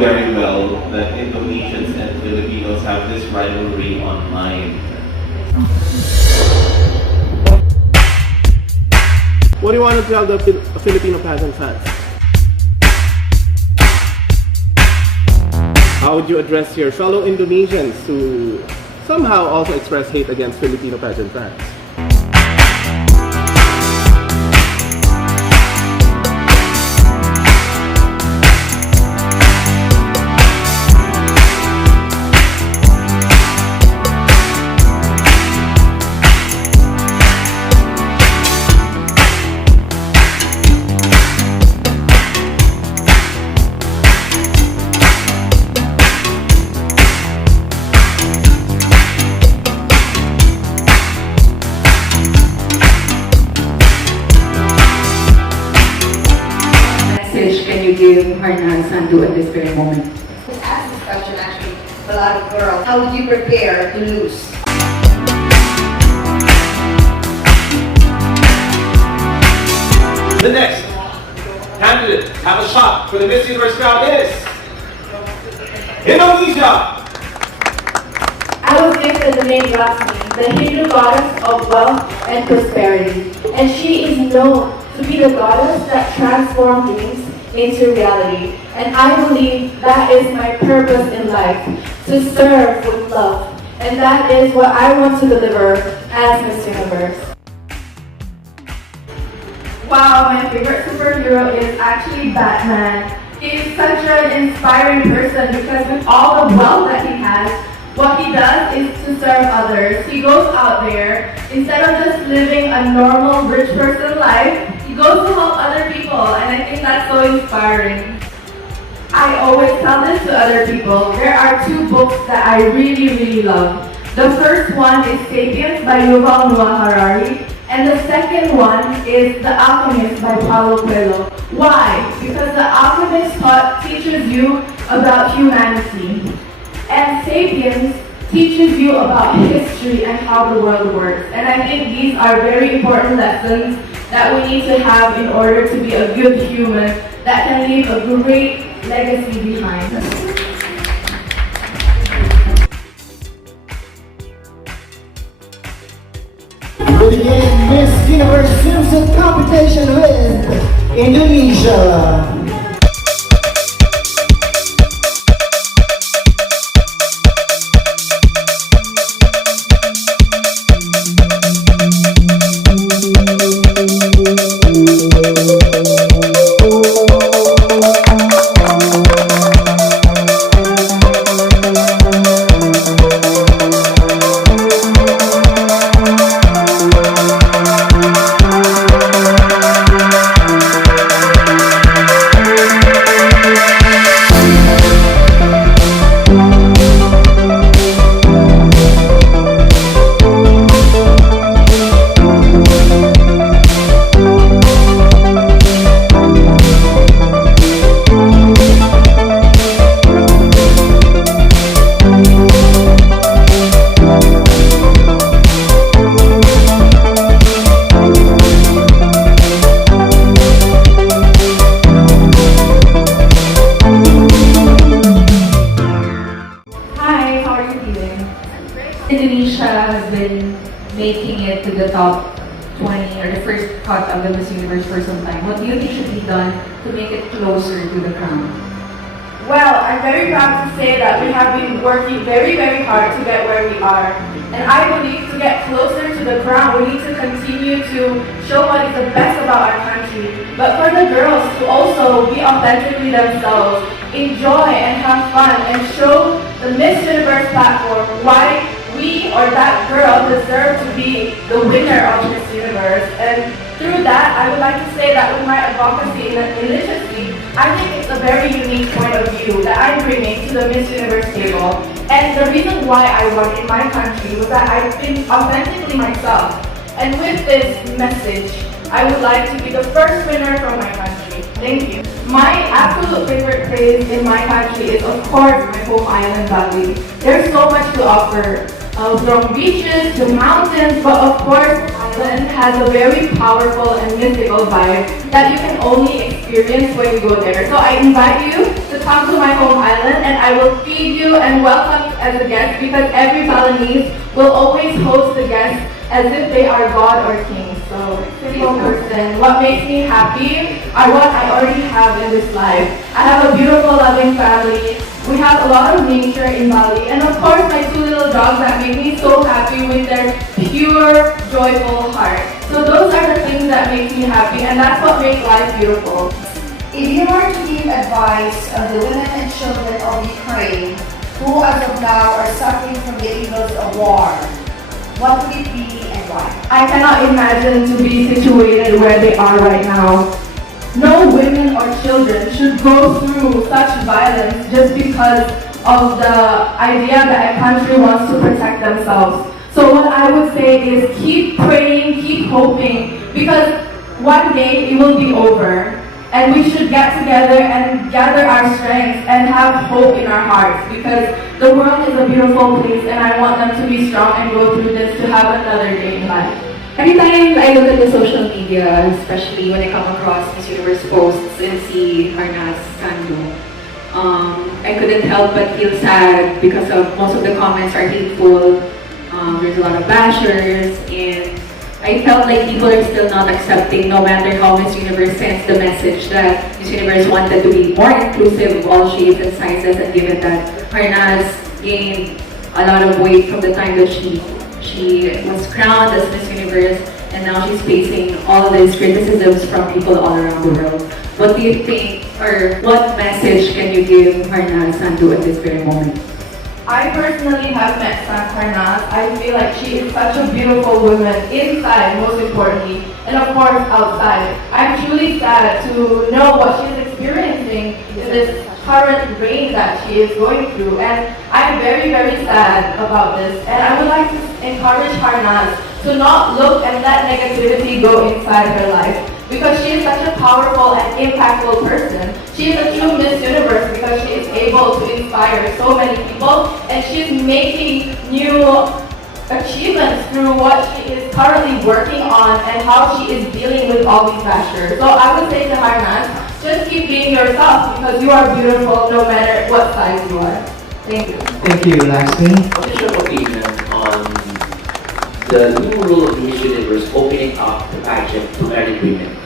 very well that Indonesians and Filipinos have this rivalry online. What do you want to tell the Filipino pageant fans? How would you address your fellow Indonesians who somehow also express hate against Filipino pageant fans? Can you give Harnan Sandu at this very moment? I was asked this question actually to a lot of girls. How would you prepare to lose? The next candidate to have a shot for the Miss Universe crown is Indonesia! I was gifted the name Laksmi, the Hindu goddess of wealth and prosperity. And she is known to be the goddess that transforms dreams into reality. And I believe that is my purpose in life, to serve with love. And that is what I want to deliver as Miss Universe. Wow, my favorite superhero is actually Batman. He is such an inspiring person because with all the wealth that he has, what he does is to serve others. He goes out there, instead of just living a normal rich person life, he goes to help other people, and I think that's so inspiring. I always tell this to other people. There are two books that I really love. The first one is *Sapiens* by Yuval Noah Harari, and the second one is *The Alchemist* by Paulo Coelho. Why? Because The Alchemist teaches you about humanity. And *Sapiens* teaches you about history and how the world works. And I think these are very important lessons that we need to have in order to be a good human that can leave a great legacy behind. We begin Miss Universe swimsuit competition with Indonesia. Indonesia has been making it to the top 20 or the first cut of the Miss Universe for some time. What do you think should be done to make it closer to the crown? Well, I'm very proud to say that we have been working very hard to get where we are. And I believe to get closer to the crown, we need to continue to show what is the best about our country. But for the girls to also be authentically themselves, enjoy and have fun, and show the Miss Universe platform why we or that girl deserve to be the winner of Miss Universe. And through that, I would like to say that with my advocacy in literacy, I think it's a very unique point of view that I'm bringing to the Miss Universe table. And the reason why I won in my country was that I've been authentically myself. And with this message, I would like to be the first winner from my country. Thank you. My absolute favorite place in my country is, of course, my home island, Bali. There's so much to offer. From beaches to mountains, but of course, island has a very powerful and mystical vibe that you can only experience when you go there. So I invite you to come to my home island. I will feed you and welcome you as a guest because every Balinese will always host the guests as if they are God or king. So, simple person. What makes me happy are what I already have in this life. I have a beautiful, loving family. We have a lot of nature in Bali, and of course my two little dogs that make me so happy with their pure, joyful heart. So those are the things that make me happy, and that's what makes life beautiful. If you were to give advice of the women and children of Ukraine who as of now are suffering from the evils of war, what would it be and why? I cannot imagine to be situated where they are right now. No women or children should go through such violence just because of the idea that a country wants to protect themselves. So what I would say is keep praying, keep hoping, because one day it will be over. And we should get together and gather our strength and have hope in our hearts, because the world is a beautiful place and I want them to be strong and go through this to have another day in life. Every time I look at the social media, especially when I come across Miss Universe posts and see Harnas Sandu, I couldn't help but feel sad because of most of the comments are hateful. There's a lot of bashers, and I felt like people are still not accepting, no matter how Miss Universe sends the message that Miss Universe wanted to be more inclusive of all shapes and sizes, and given that Harnas gained a lot of weight from the time that she was crowned as Miss Universe, and now she's facing all these criticisms from people all around the world. What do you think, or what message can you give Harnas Sandu at this very moment? I personally have met Harnas. I feel like she is such a beautiful woman inside, most importantly, and of course outside. I'm truly sad to know what she's experiencing in this current reign that she is going through, and I'm very, very sad about this. And I would like to encourage Harnas to not look and let negativity go inside her life, because she is such a powerful and impactful person. She is a true Miss Universe because she is able to inspire so many people, and she's making new achievements through what she is currently working on and how she is dealing with all these bashers. So I would say to Harnas, just keep being yourself because you are beautiful no matter what size you are. Thank you. Thank you, Laksmi. What is your opinion on the new rule of Miss Universe opening up the pageant to married women?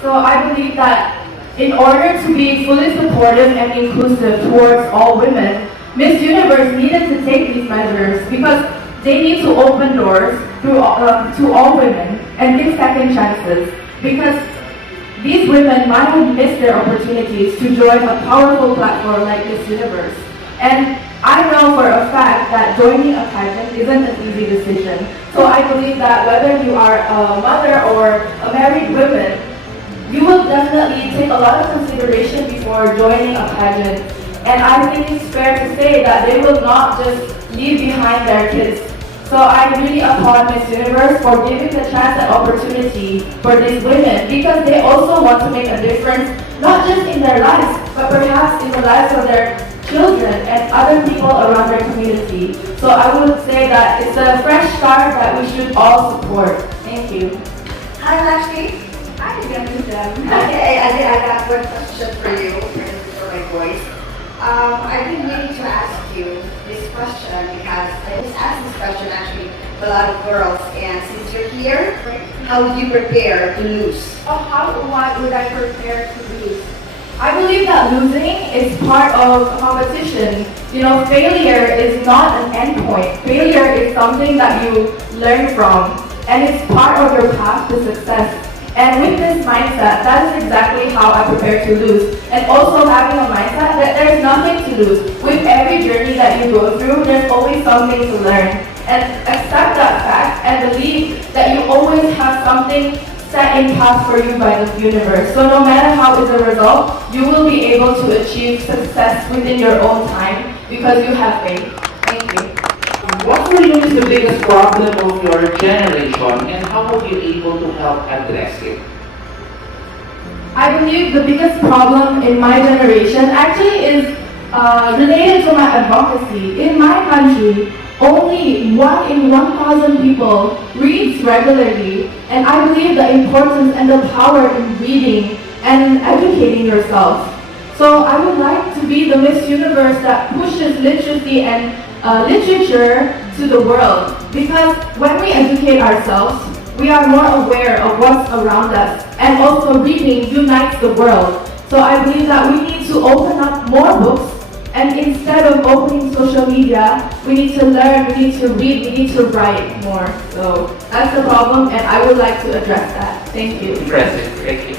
So I believe that in order to be fully supportive and inclusive towards all women, Miss Universe needed to take these measures because they need to open doors to all women and give second chances, because these women might have missed their opportunities to join a powerful platform like Miss Universe. And I know for a fact that joining a pageant isn't an easy decision. So I believe that whether you are a mother or a married woman, you will definitely take a lot of consideration before joining a pageant. And I think it's fair to say that they will not just leave behind their kids. So I really applaud Miss Universe for giving the chance and opportunity for these women, because they also want to make a difference, not just in their lives, but perhaps in the lives of their children and other people around their community. So I would say that it's a fresh start that we should all support. Thank you. Hi, Laksmi. Hi, Gandhi. Okay, I got one question for you, for my voice. I've been meaning to ask you this question because I just asked this question actually to a lot of girls, and since you're here, how would you prepare to lose? Why would I prepare to lose? I believe that losing is part of competition. You know, failure is not an endpoint. Failure is something that you learn from, and it's part of your path to success. And with this mindset, that is exactly how I prepare to lose. And also having a mindset that there's nothing to lose. With every journey that you go through, there's always something to learn. And accept that fact and believe that you always have something set in path for you by the universe. So no matter how is the result, you will be able to achieve success within your own time because you have faith. Thank you. What for you is the biggest problem of your generation, and how were you able to help address it? I believe the biggest problem in my generation actually is related to my advocacy. In my country, only 1 in 1,000 people reads regularly, and I believe the importance and the power in reading and educating yourself. So I would like to be the Miss Universe that pushes literacy and literature to the world. Because when we educate ourselves, we are more aware of what's around us, and also reading unites the world. So I believe that we need to open up more books, and instead of opening social media, we need to learn, we need to read, we need to write more. So that's the problem, and I would like to address that. Thank you. Impressive. Thank you.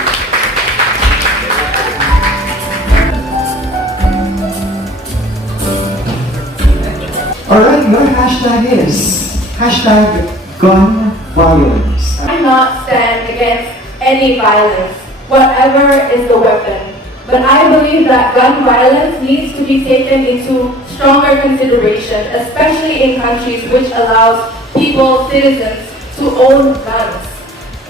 Alright, your hashtag is hashtag gun violence. I not stand against any violence, whatever is the weapon. But I believe that gun violence needs to be taken into stronger consideration, especially in countries which allows people, citizens, to own guns.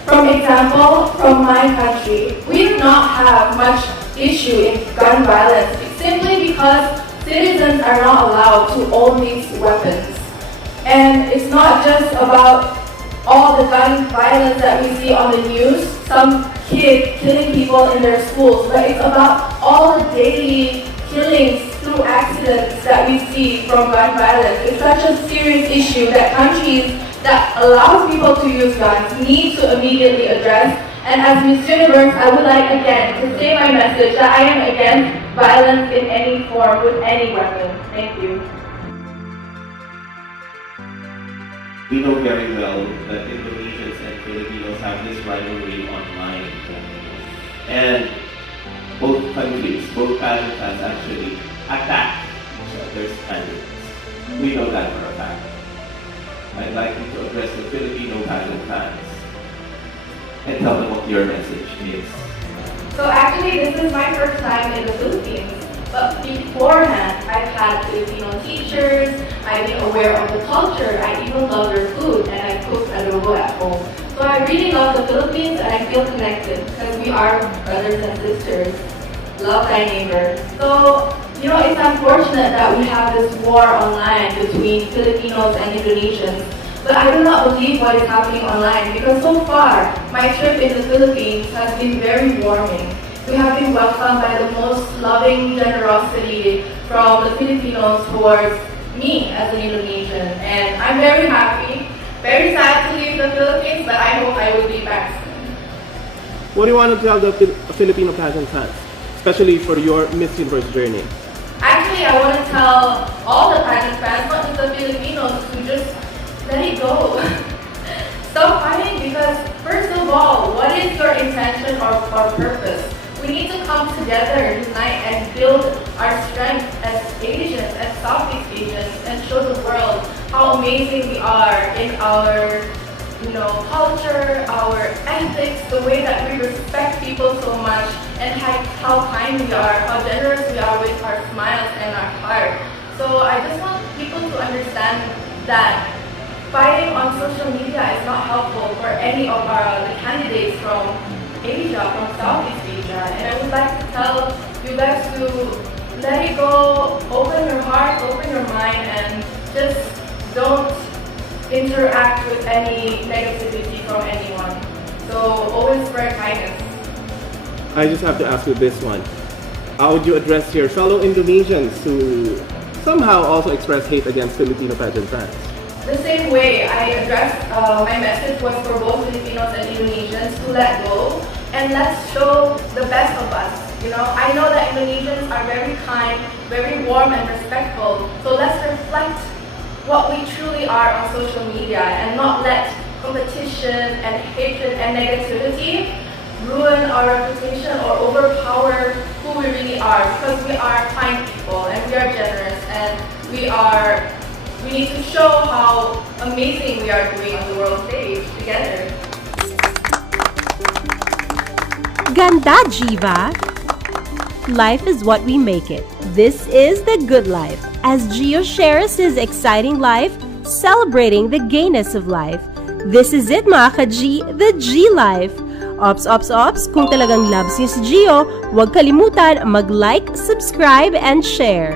From example, from my country, we do not have much issue in gun violence simply because citizens are not allowed to own these weapons. And it's not just about all the gun violence that we see on the news, some kid killing people in their schools, but it's about all the daily killings through accidents that we see from gun violence. It's such a serious issue that countries that allow people to use guns need to immediately address. And as Miss Universe, I would like again to say my message that I am against violence in any form with any weapon. Thank you. We know very well that Indonesians and Filipinos have this rivalry online. And both countries, both pageant fans actually attack each other's candidates. We know that for a fact. I'd like you to address the Filipino pageant fans and tell them what your message is. So actually, this is my first time in the Philippines. But beforehand, I've had Filipino teachers, I've been aware of the culture, I even love their food, and I cook adobo at home. So I really love the Philippines, and I feel connected, because we are brothers and sisters. Love thy neighbor. So, it's unfortunate that we have this war online between Filipinos and Indonesians. But I do not believe what is happening online, because so far, my trip in the Philippines has been very warming. We have been welcomed by the most loving generosity from the Filipinos towards me as an Indonesian. And I'm very happy, very sad to leave the Philippines, but I hope I will be back soon. What do you want to tell the Filipino pageant fans, especially for your Miss Universe journey? Actually, I want to tell all the pageant fans, not just the Filipinos, to just let it go. Stop fighting, because first of all, what is your intention or purpose? We need to come together, unite, and build our strength as Asians, as Southeast Asians, and show the world how amazing we are in our, culture, our ethics, the way that we respect people so much, and how kind we are, how generous we are with our smiles and our heart. So I just want people to understand that fighting on social media is not helpful for any of the candidates from Asia, from Southeast Asia, and I would like to tell you guys to let it go, open your heart, open your mind, and just don't interact with any negativity from anyone. So always spread kindness. I just have to ask you this one. How would you address your fellow Indonesians who somehow also express hate against Filipino pageant fans? The same way I addressed, my message was for both Filipinos and Indonesians to let go and let's show the best of us. I know that Indonesians are very kind, very warm and respectful. So let's reflect what we truly are on social media and not let competition and hatred and negativity ruin our reputation or overpower who we really are, because we are kind people and we are generous and we need to show how amazing we are doing on the world stage together. Ganda, Jiva! Life is what we make it. This is The Good Life, as Gio shares his exciting life, celebrating the gayness of life. This is it, mga ka-G, the G Life. Ops, ops, ops, kung talagang loves niyo si Gio, huwag kalimutan mag-like, subscribe, and share.